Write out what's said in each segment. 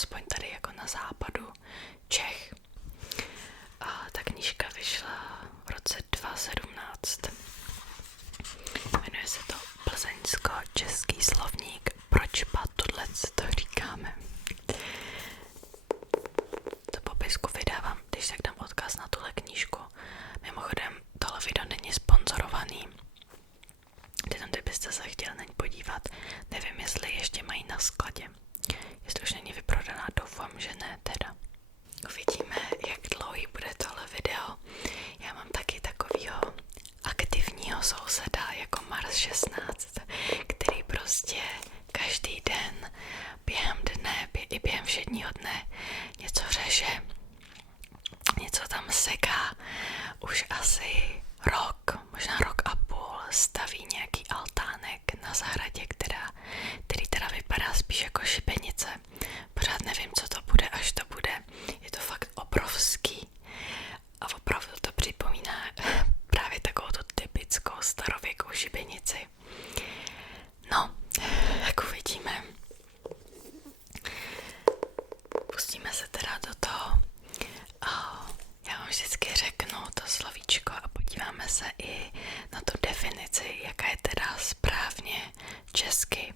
aspoň tady jako na západu Čech. A ta knížka vyšla v roce 2017. Jmenuje se to Plzeňsko-český slovník. Proč pa tohle to říkáme? Do popisku vydávám, když tak dám odkaz na tuhle knížku. Mimochodem, tohle video není sponzorovaný. Kdybyste se chtěl na ní podívat, nevím, jestli ještě mají na skladě. Jestli už není vyprodaná, doufám, že ne teda. Uvidíme, jak dlouhý bude tohle video. Já mám taky takovýho aktivního souseda jako Mars 16, který prostě každý den během dne i během všedního dne něco řeže, něco tam seká. Už asi rok, možná rok a půl staví nějaký altánek na zahradě, který teda vypadá spíš jako šibenice. Pořád nevím, co to bude, až to bude. Je to fakt obrovský a opravdu to připomíná právě takovou tu typickou starověkou šibenici. No, jak uvidíme. Pustíme se teda do toho. Já vám vždycky řeknu to slovíčko a podíváme se i na tu definici, jaká je teda správně česky.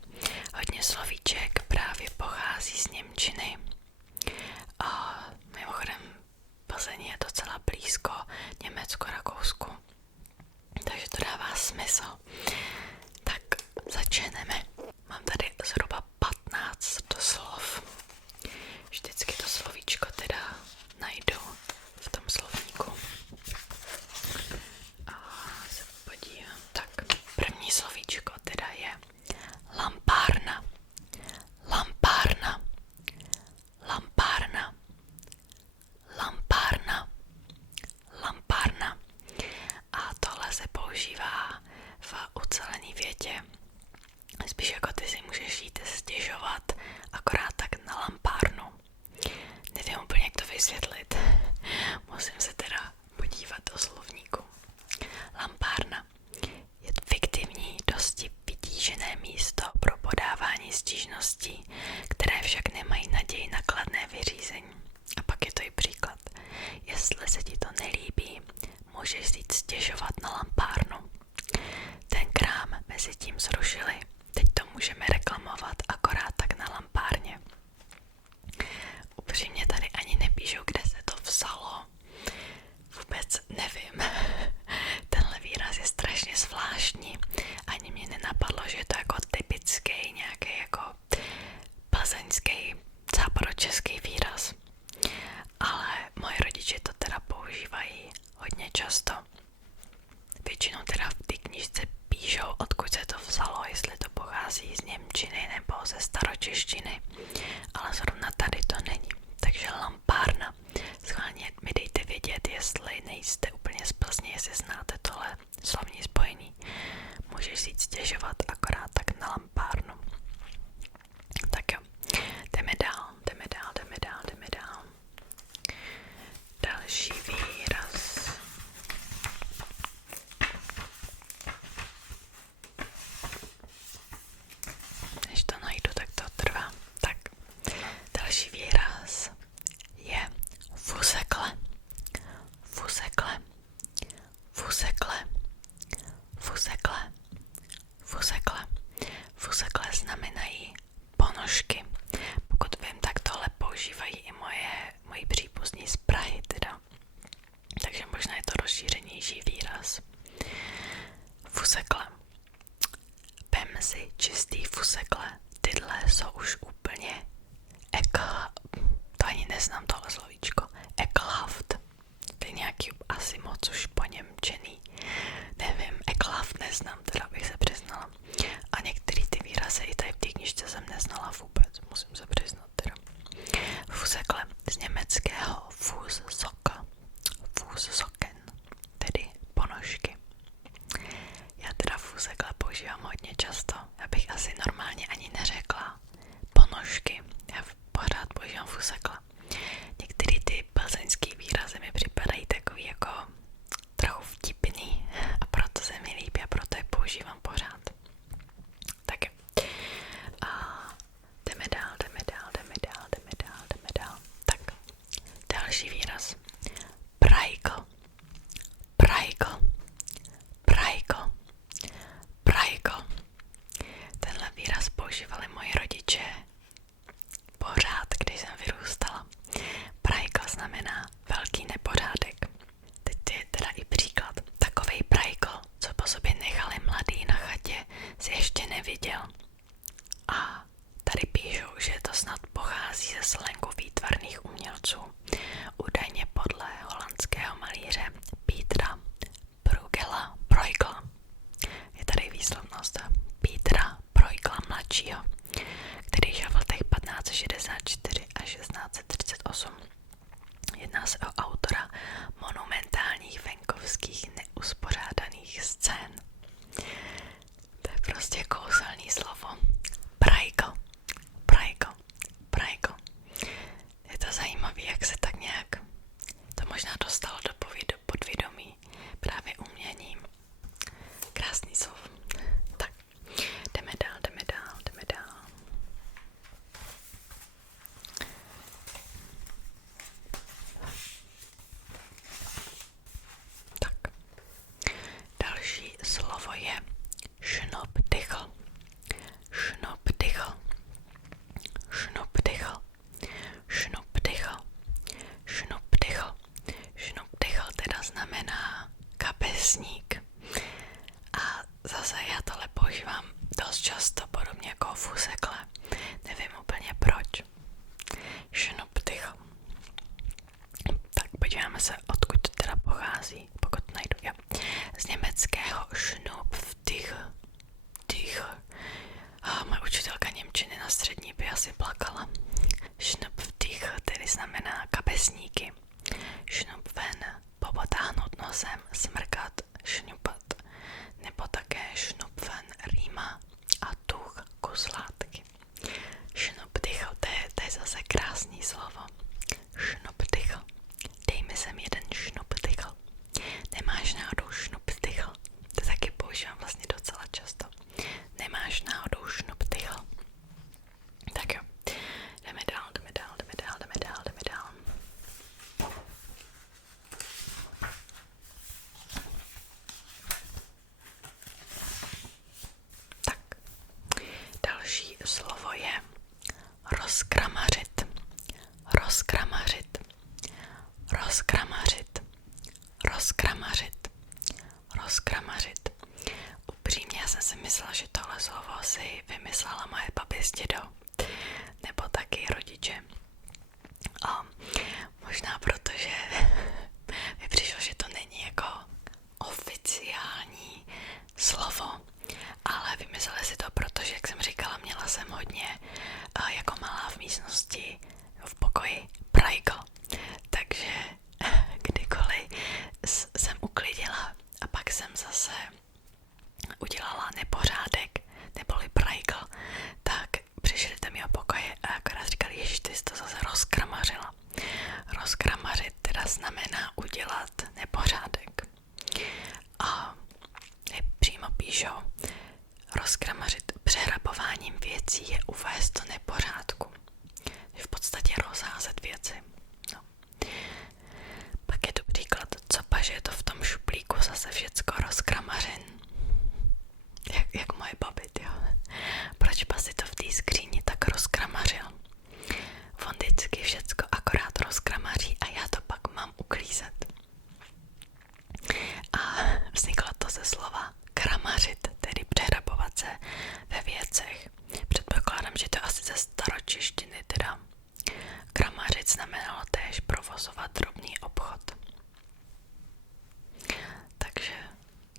Hodně slovíček právě pochází z němčiny. A mimochodem Plzeň je docela blízko Německu, Rakousku. Takže to dává smysl. Tak začneme. Mám tady zhruba 15 slov. Vždycky to slovíčko teda najdu v tom slovníku. A se podívám. Tak, první slovíčko teda je lampárna. Lampárna. Lampárna. Lampárna. Lampárna. A tohle se používá v ucelený větě. Spíš jako ty si můžeš jít stěžovat akorát tak na lampárnu. Nevím úplně, jak to vysvětlit. Musím se teda podívat do slovníku. Lampárna je fiktivní, dosti vytížené místo pro podávání stížností, které však nemají naději na kladné vyřízení. A pak je to i příklad. Jestli se ti to nelíbí, můžeš jít stěžovat na lampárnu. Ten krám mezi tím zrušili. Teď to můžeme reklamovat akorát tak na lampárně. Upřímně tady ani nepíšou, kde se to vzalo. Vůbec nevím. Tenhle výraz je strašně zvláštní. Ani mě nenapadlo, že je to jako typický nějaký jako plzeňský západočeský výraz. Ale moji rodiče to teda používají hodně často. Většinou teda v té knížce píšou, odkud se to vzalo, jestli to pochází z němčiny nebo ze staročeštiny, ale zrovna tady to není. Takže lampárna. Schválně mi dejte vědět, jestli nejste úplně z Plzně, jestli znáte tohle slovní spojení. Můžeš si stěžovat akorát tak na lampárnu. Tak jo, jdeme dál. Další výraz. Než to najdu, tak to trvá. Tak, další výraz je fusekle. Fusekle. Fusekle. Fusekle. Fusekle. Fusekle znamenají ponožky. Pokud vím, tak tohle používají i moji příbuzní z Prahy teda. Takže možná je to rozšířenější výraz. Fusekle. Vem si čistý fusekle. Tyhle jsou už úplně to ani neznám tohle slovíčko. Ekelhaft. To je nějaký asi moc už poněmčený. Nevím, ekelhaft neznám, teda bych se přiznala. A některý ty výrazy i tady v té knižce jsem neznala vůbec, musím se přiznat teda. Fusekle z německého Fußsocken. Fußsocken, tedy ponožky. Já teda fusekle používám hodně často. Já bych asi normálně ani neřekla ponožky. Já pořád používám fusekle. Některé ty plzeňský výrazy mi připadají takový jako trochu vtipný a proto se mi líbí a proto je používám pořád. Tak jo. A jdeme dál. slangu výtvarných umělců. Údajně podle holandského malíře Pietra Bruegela. Je tady výslovnost Pietra Bruegela mladšího, který žil v letech 1564 až 1638. Jedná se o autora monumentálních venkovských neuspořádaných scén. To je prostě kouzelný slovo. Bruegel. Je to zajímavé, jak se tak nějak to možná dostalo do podvědomí právě uměním. Krásný slovo. Tak, jdeme dál. Tak, další slovo je schnopdychl. Schnopdychl teda znamená kapesník. A zase já tohle používám dost často, podobně jako fusekle. Nevím úplně proč. Schnopdychl. Tak podíváme se, odkud to teda pochází, pokud najdu. Jo. Z německého Schnupfdichel. Moje učitelka němčiny na střední by asi plakala. Schnupfdichel tedy znamená kapesníky. Schnupfen, popotáhnout nosem, smrkat, šňupat, nebo také schnupfen, rýma a tuch, kus látky. Schnupfdichel, to je zase krásný slovo. Schnupfdichel. Dej mi sem jeden schnupfdichel. Nemáš náhodou schnupfdichel? To taky používám vlastně docela často. Nemáš náhodou schnupfdichel? Tak jo, jdeme dál. Tak, další slovo je rozkramařit. Upřímně já jsem si myslela, že tohle slovo si vymyslela moje babi s dědou, nebo taky rodiče. A možná protože mi přišlo, že to není jako oficiální slovo, ale vymysleli si to, protože, jak jsem říkala, měla jsem hodně jako malá v místnosti v pokoji Bruegel, takže kdykoliv jsem uklidila a pak jsem zase udělala nepořádek, neboli Bruegel, tak přišli do mého pokoje a akorát říkali, ježiš, ty jsi to zase rozkramařila. Rozkramařit teda znamená udělat nepořádek. A přímo píšou, rozkramařit přehrabováním věcí je uvést do nepořádku. V podstatě rozházet věci. No. Pak je tu příklad, copak, že je to v tom šuplíku zase všecko rozkramařen. Jak moje babi, jo. Proč pa si to v té skříni tak rozkramařil? On vždycky všecko akorát rozkramaří a já to pak mám uklízet. A vzniklo to ze slova kramařit, tedy přehrabovat se ve věcech. Předpokládám, že to asi ze staročeštiny teda. Kramařit znamenalo též provozovat drobný obchod. Takže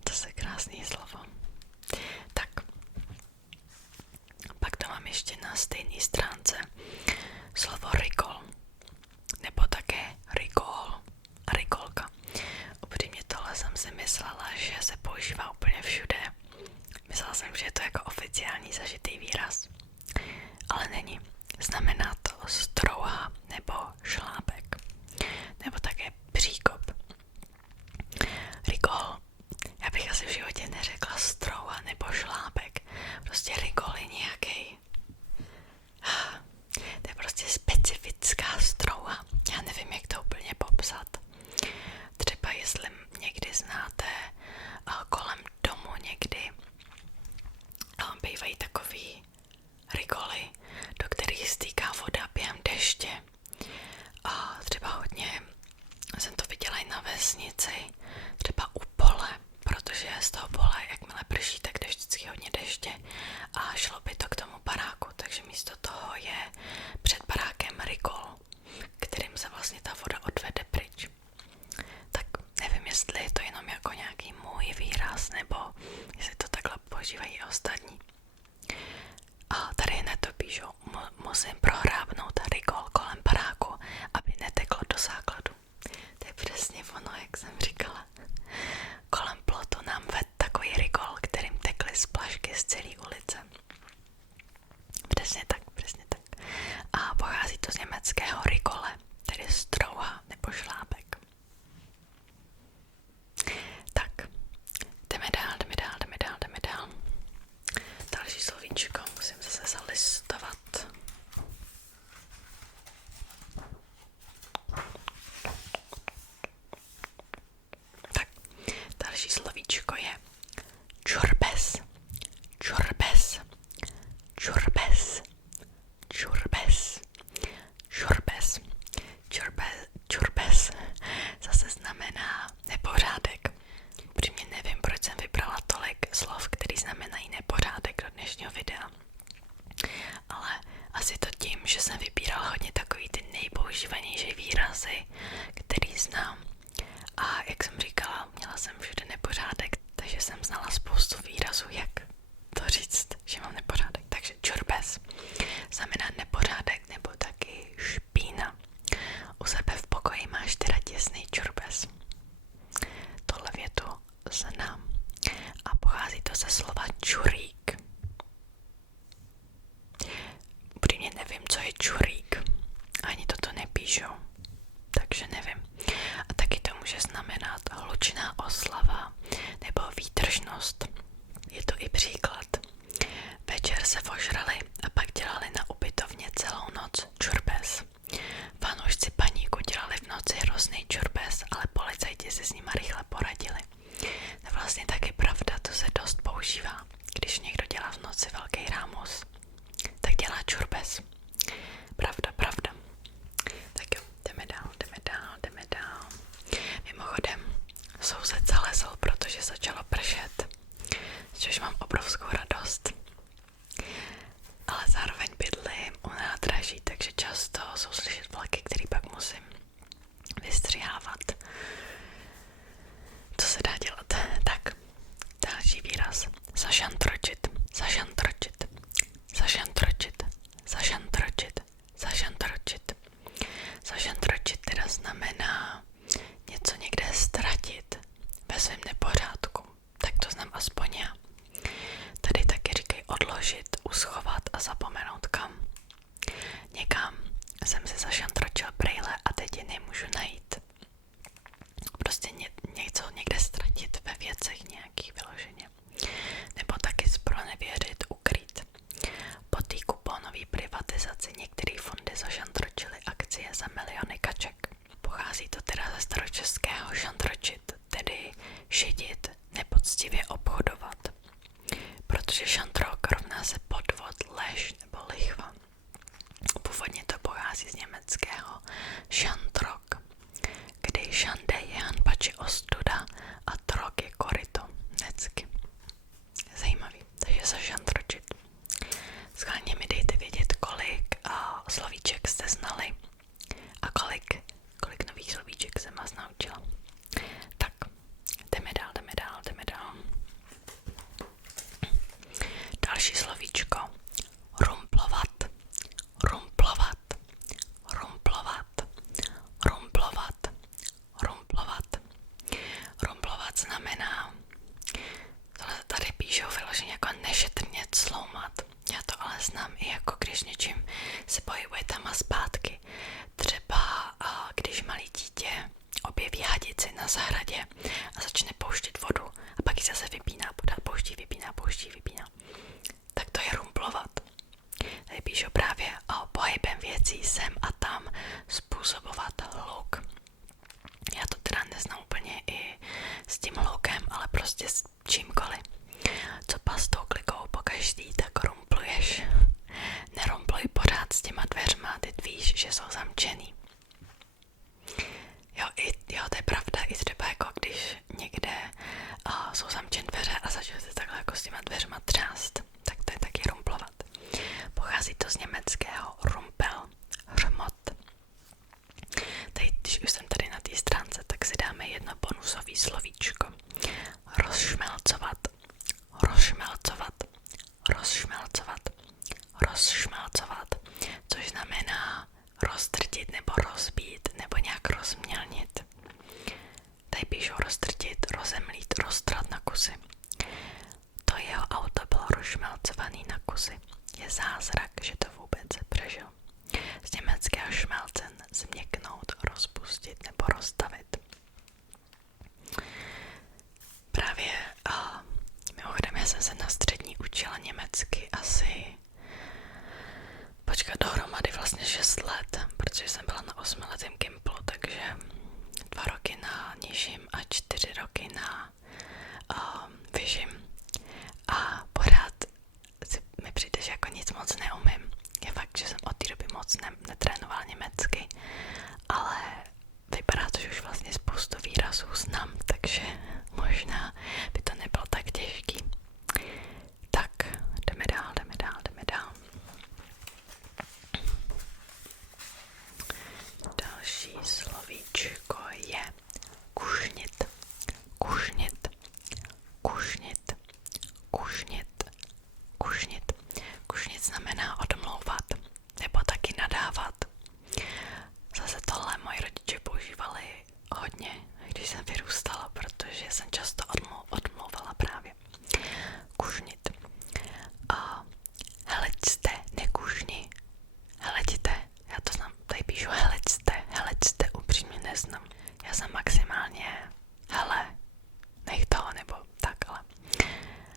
to je krásný slovo. Tak, pak to mám ještě na stejné stránce slovo rigol, nebo také rigol a rigolka. Upřímně tohle jsem si myslela, že se používá úplně všude. Myslela jsem, že je to jako oficiální zažitý výraz, ale není. Znamená to strouha nebo šlápek, nebo také příkop. Rigol, já bych asi v životě neřekla strouha nebo šlápek, prostě rigol je nějaký. To je prostě specifická strouha, já nevím, jak to úplně popsat. Třeba jestli někdy znáte kolem domu někdy bývají takový rigoly, do kterých stýká voda ruce. Přesně tak, přesně tak. A pochází to z německého rigole, tedy strouha nebo šlápek. Tak, jdeme dál, jdeme dál, jdeme dál, jdeme dál. Další slovíčko, musím zase zalistovat. Tak, další slovíčko je čurbes, čurbes, čurbes, čurbes, čurbes, čurbes, zase znamená nepořádek. Upřímně nevím, proč jsem vybrala tolik slov, který znamenají nepořádek do dnešního videa. Ale asi to tím, že jsem vybírala hodně takový ty nejpoužívanější výrazy, který znám. A jak jsem říkala, měla jsem všude nepořádek, takže jsem znala spoustu výrazů, jak to říct, že mám nepořádek. Takže čurbes znamená nepořádek nebo taky špína. U sebe v pokoji máš teda těsný čurbes. Tohle větu znám. A pochází to ze slova čurík. Upřímně nevím, co je čurík. Ani toto nepíšu. Takže nevím. A taky to může znamenat hlučná oslava nebo výtržnost. Je to i příklad. Večer se ožrali a pak dělali na ubytovně celou noc čurbes. Fanoušci paníku dělali v noci hrozný čurbes, ale policajti se s nima rychle poradili. To je vlastně taky pravda, to se dost používá. Když někdo dělá v noci velký rámus, tak dělá čurbes. Pravda, pravda. Tak jo, jdeme dál, jdeme dál, jdeme dál. Mimochodem, soused zalezl, protože začalo pršet, což mám obrovskou radost. Ale zároveň bydlím u nádraží, takže často jsou slyšet vlaky, který pak musím vystřihávat. Co se dá dělat? Tak, další výraz. Zašantročit, zašantročit, zašantročit, zašantročit, zašantročit. Zašantročit teda znamená něco někde ztratit ve svém nepořádku. Tak to znám aspoň já. Tady taky říkají odložit, uschovat a zapomenout kam. Někam jsem si zašantročil brejle a teď je nemůžu najít. Prostě něco někde ztratit ve věcech nějakých vyloženě. Nebo taky zpronevěřit, ukrýt. Po té kuponové privatizaci některé fondy zašantročily akcie za miliony kaček. Pochází to teda ze staročeského šantročit, tedy šidit, nepoctivě obchodovat. Protože šantrok rovná se podvod, lež nebo lichva. Původně to pochází z německého šantrok, kdy šande je hanba či ostuda a trok je koryto, necky. Zajímavý, takže zašantročit. Schválně mi dejte vědět, kolik slovíček jste znali a kolik nových slovíček jsem vás naučila. Tak, jdeme dál, jdeme dál, jdeme dál. Další slovíčko. Rumplovat, rumplovat, rumplovat, rumplovat, rumplovat. Rumplovat znamená, tohle tady píšou vyloženě jako nešetrně cloumat. Já to ale znám i jako když něčím se pohybuje tam a zpátky. Třeba když malý dítě objeví hadici na zahradě a začne pouštět vodu a pak ji zase vypíná, pouští, vypíná, pouští, vypíná. Tak to je rumplovat. Tady píšu právě o pohybem věcí sem a tam způsobovat hluk. Já to teda neznám úplně i s tím hlukem, ale prostě s čímkoliv. Co pastou klikou pokaždý, tak rumpluješ. Nerumpluj pořád s těma dveřma, ty víš, že jsou zamčený. Jo, to je pravda, i třeba jako když někde jsou zamčen dveře a začne se takhle jako s těma dveřma třást, tak to je taky rumplovat. Pochází to z německého rumpel, hřmot. Teď, když už jsem tady na té stránce, tak si dáme jedno bonusové slovíčko. Rozšmelcovat, rozšmelcovat, rozšmelcovat, rozšmelcovat, což znamená roztrtit nebo rozbít nebo nějak rozmělnit. Tady píšou roztrtit, rozemlít, roztrat na kusy. To jeho auto bylo ošmelcovaný na kusy. Je zázrak, že to vůbec přežil. Z německého šmelcen změknout, rozpustit nebo rozstavit. Právě mimochodem já jsem se na střední učila německy asi dohromady vlastně 6 let, protože jsem byla na 8letém Gimplu, takže 2 roky na nižším a 4 roky na vyšším. A pořád mi přijde, že jako nic moc neumím. Je fakt, že jsem od té doby moc netrénovala německy, ale vypadá to, že už vlastně spoustu výrazů znám, takže možná by to nebylo tak těžký. Tak, jdeme dál. Další slovíčko je kušnit. Kušnit. Kušnit znamená odmlouvat nebo taky nadávat. Zase tohle moji rodiče používali hodně, když jsem vyrůstala, protože jsem často odmlouvala právě. Kušnit. Heleďte, nekušni. Heleďte, já to znám, tady píšu heleďte, upřímně neznám. Já jsem maximálně hele, nech toho, nebo takhle.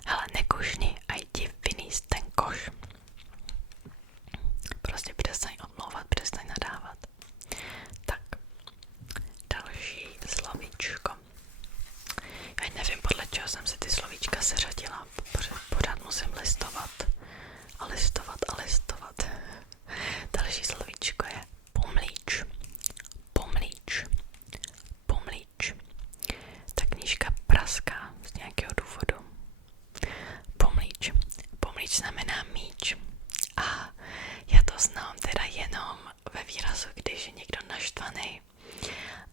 Hele, nekušni a jdi vyníst ten koš. Prostě přestaň odmlouvat, přestaň nadávat. Tak, další slovíčko. Já nevím, podle čeho jsem si ty slovíčka seřadila, pořád musím listovat. Další slovíčko je pomlíč. Ta knížka praská z nějakého důvodu. Pomlíč znamená míč. A já to znám teda jenom ve výrazu, když je někdo naštvaný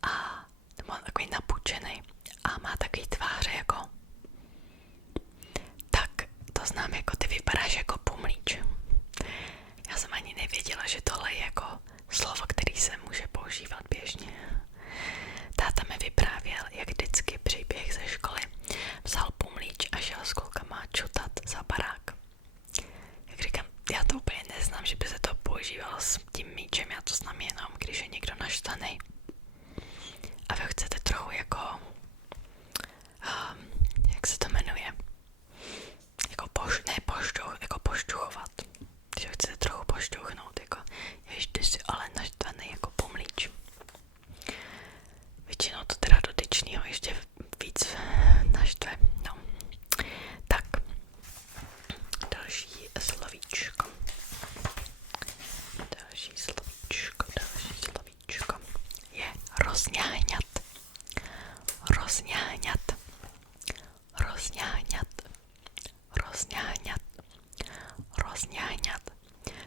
a nebo takový napučený a má takový tváře jako tak to znám jako ty vypadáš jako pomlíč. Já jsem ani nevěděla, že tohle je jako slovo, který se může používat běžně. Táta mi vyprávěl, jak vždycky příběh ze školy vzal pomlíč a šel s klukama čutat za barák. Jak říkám, já to úplně neznám, že by se to používalo s tím míčem, já to znám jenom, když je někdo naštvaný. A vy chcete trochu jako, jak se to jmenuje, jako pošťuchovat. Když ho chcete trochu pošťuchnout, jako, jež ty jsi ale naštvaný jako pomlíč. Většinou to teda dotyčnýho ještě víc naštve, no. Tak, další slovíčko je rozňáňat.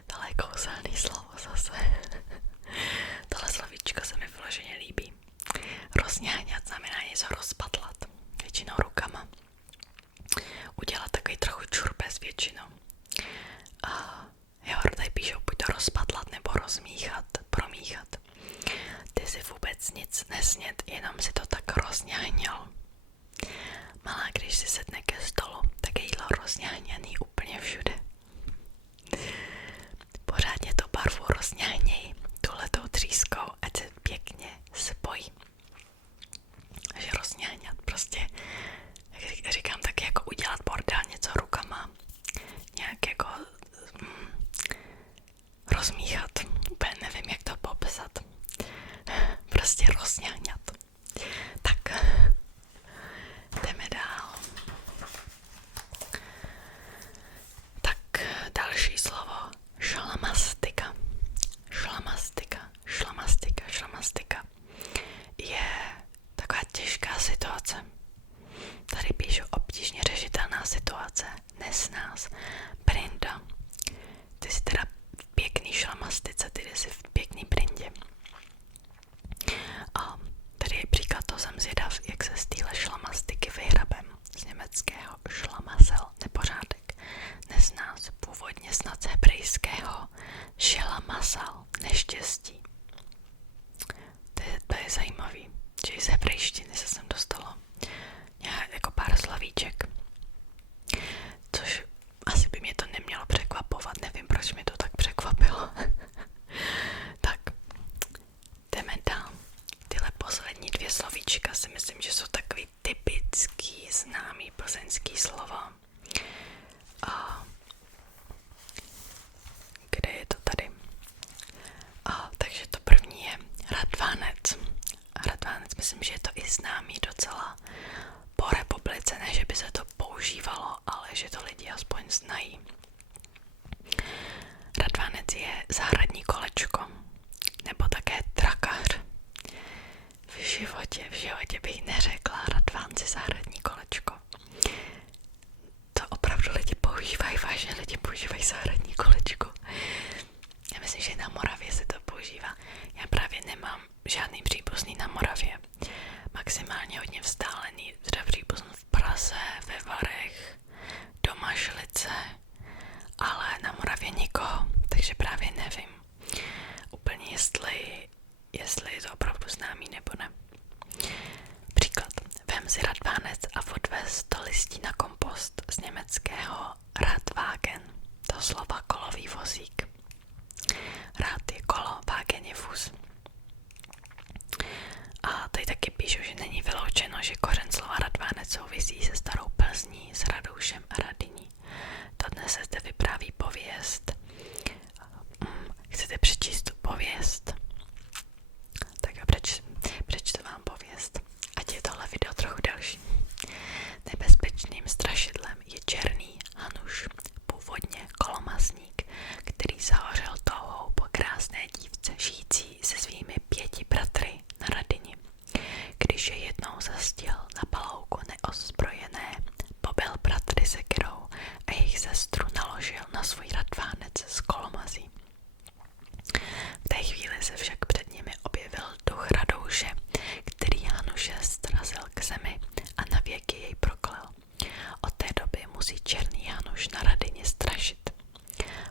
Tohle je kouzelný slovo zase. Tohle slovíčko se mi vyloženě líbí. Rozňáňat znamená něco rozpatlat, většinou rukama. Udělat takový trochu čurbes většinou. Jo, tady píšou buď to rozpatlat nebo rozmíchat, promíchat. Ty si vůbec nic nesnět, jenom si to tak rozňáňal. Malá, když si sedne ke stolu, tak je jídlo rozňáňaný úplně všude. Pořádně to barvu rozňáněj tuhletou třískou, ať se pěkně spojí. Takže rozňáňat prostě, jak říkám, tak jako udělat bordel něco rukama, nějak jako rozmíchat, úplně nevím, jak to popsat. Prostě rozňáňat. Tak, jdeme dál. Tak, další slovo, šlamastika. Šlamastika je taková těžká situace. Tady píšu obtížně řešitelná situace, nesnáz, brinda. Ty jsi teda v pěkný šlamastice, ty jsi v pěkný brindě. A tady je příklad, to jsem zvědav, jak se z téhle šlamastiky vyhrabem. Z německého šlamasel, nepořádek, nesnáz, původně snad z hebrejského šelamasal, neštěstí. To je zajímavý, že i z hebrejštiny se sem dostalo jako pár slavíček, což asi myslím, že je to i známý docela po republice, ne, že by se to používalo, ale že to lidi aspoň znají. Radvanec je zahradní kolečko, nebo také trakař. V životě bych neřekla Radvánci zahradní kolečko. To opravdu lidi používají, vážně lidi používají zahradní kolečko. Já myslím, že na Moravě se to používá. Já právě nemám žádný příbuzný na Moravě. Maximálně hodně vzdálený, třeba příbuzný v Praze, ve Varech, do Mašlice, ale na Moravě nikoho, takže právě nevím úplně, jestli je to opravdu známý nebo ne. Příklad. Vem si Radvánec a odvez to listí na kompost z německého Radwagen, to slova kolový vozík. Rád je kolo, vágen je vůz. A tady taky píšu, že není vyloučeno, že kořen slova Radvánec souvisí se starou Plzní, s Radoušem a Radyní. Dodnes se zde vypráví pověst. Chcete přečíst tu pověst? Tak a přečtu vám pověst. Ať je tohle video trochu delší. Nebezpečným strašidlem je černý Hanuš, původně kolomasník, který zahořel touhou po krásné dívce žijící se svými 5 bratry na Radyni. Když je jednou zastihl na palouku neozbrojené, pobil bratry sekerou a jejich sestru naložil na svůj radvánec z kolomazí. V té chvíli se však před nimi objevil duch Radouše, který Hanuše srazil k zemi a navěky jej proklel. Od té doby musí černý Hanuš na Radyni strašit.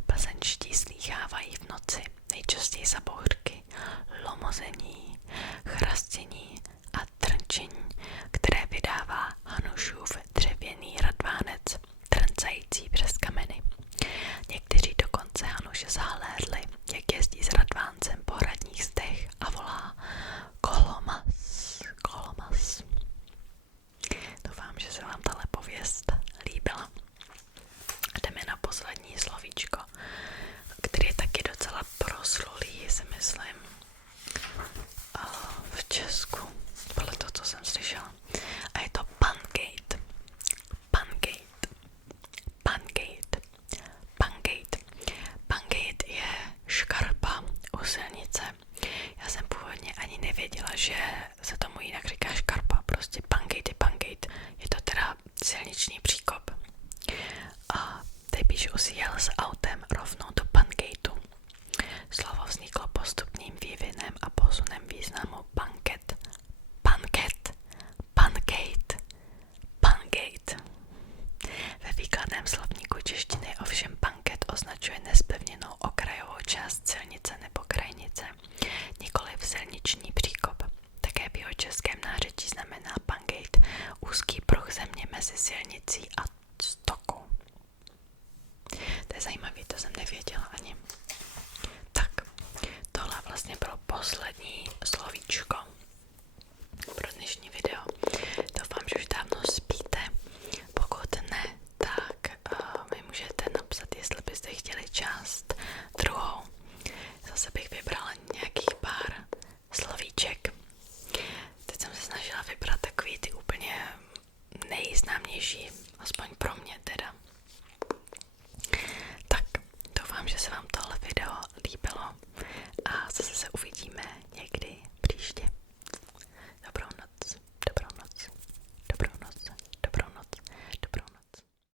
Plzeňští slýchávají v noci nejčastěji zabouřky, lomození, chrastění a trnčení, které vydává Hanušův dřevěný radvánec, trncající přes kameny. Někteří dokonce Hanuše zahlédli, jak jezdí s radváncem po hradních zdech a volá kolomas, kolomas. Doufám, že se vám tahle pověst líbila. A jdeme na poslední slovíčko, který je taky docela proslulý, si myslím, v Česku, podle toho, co jsem slyšela. A je to pancake. Pancake. Pancake. Pancake. Pancake je škarpa u silnice. Já jsem původně ani nevěděla, že se tomu jinak říká škarpa. Prostě pancake je pancake. Je to teda silniční příkop. A teď píšu si jel s autem rovnou do pancakeu. Slovo vzniklo postupným vývinem a posunem významu banket, banket, pancake, pancake. Ve výkladném slovníku češtiny ovšem banket označuje nezpevněnou okrajovou část silnice nebo krajnice, nikoliv silniční příkop. Také v jeho českém nářečí znamená pancake úzký pruh země mezi silnicí a stokou. To je zajímavý, to jsem nevěděla ani. Tak, tohle vlastně bylo poslední slovíčko pro dnešní video. Doufám, že už dávno spíte. Pokud ne, tak mi můžete napsat, jestli byste chtěli část druhou. Zase bych vybrala nějakých pár slovíček. Teď jsem se snažila vybrat takový ty úplně nejznámější, aspoň pro mě teda. Tak, doufám, že se vám tohle video líbilo a zase se uvidíme